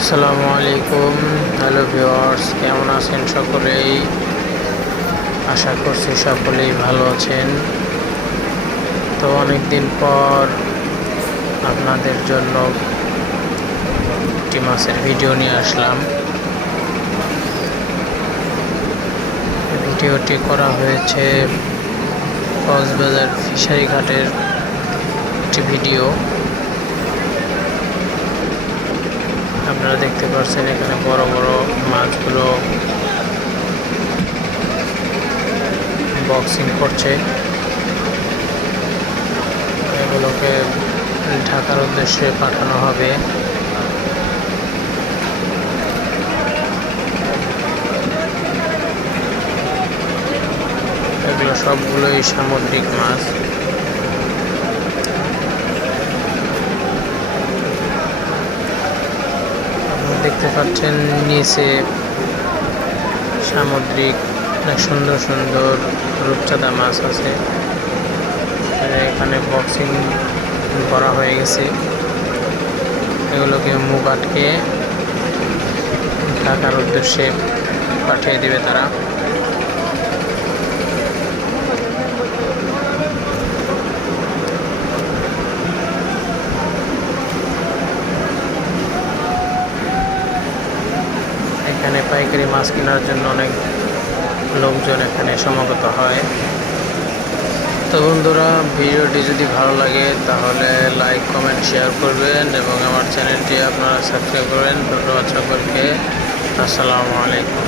আসসালামু আলাইকুম। Hello viewers কেমন আছেন সকলেই? আশা করছি সকলেই ভালো আছেন। তো অনেক দিন পর আপনাদের জন্য একটি মাছের ভিডিও নিয়ে আসলাম। ভিডিওটি করা হয়েছে কক্সবাজার ফিশারি ঘাটের একটি ভিডিও। পাচ্ছেন এখানে বড় বড় মাছগুলো বক্সিং করছে। এগুলোকে ঢাকার উদ্দেশ্যে পাঠানো হবে। এগুলো সবগুলোই সামুদ্রিক মাছ আপনারা দেখতে পাচ্ছেন নিচে সামুদ্রিক অনেক সুন্দর সুন্দর রূপচাঁদা মাছ আছে। এখানে বক্সিং করা হয়ে গেছে। এগুলোকে মুখ আটকে ঢাকার উদ্দেশ্যে পাঠিয়ে দেবে তারা। এখানে পাইকারি মাছ কেনার জন্য অনেক লোকজন এখানে সমাগত হয়। তো বন্ধুরা, ভিডিওটি যদি ভালো লাগে, তাহলে লাইক, কমেন্ট, শেয়ার করবেন এবং আমার চ্যানেলটি আপনারা সাবস্ক্রাইব করবেন। ধন্যবাদ সকলকে। আসসালামু আলাইকুম।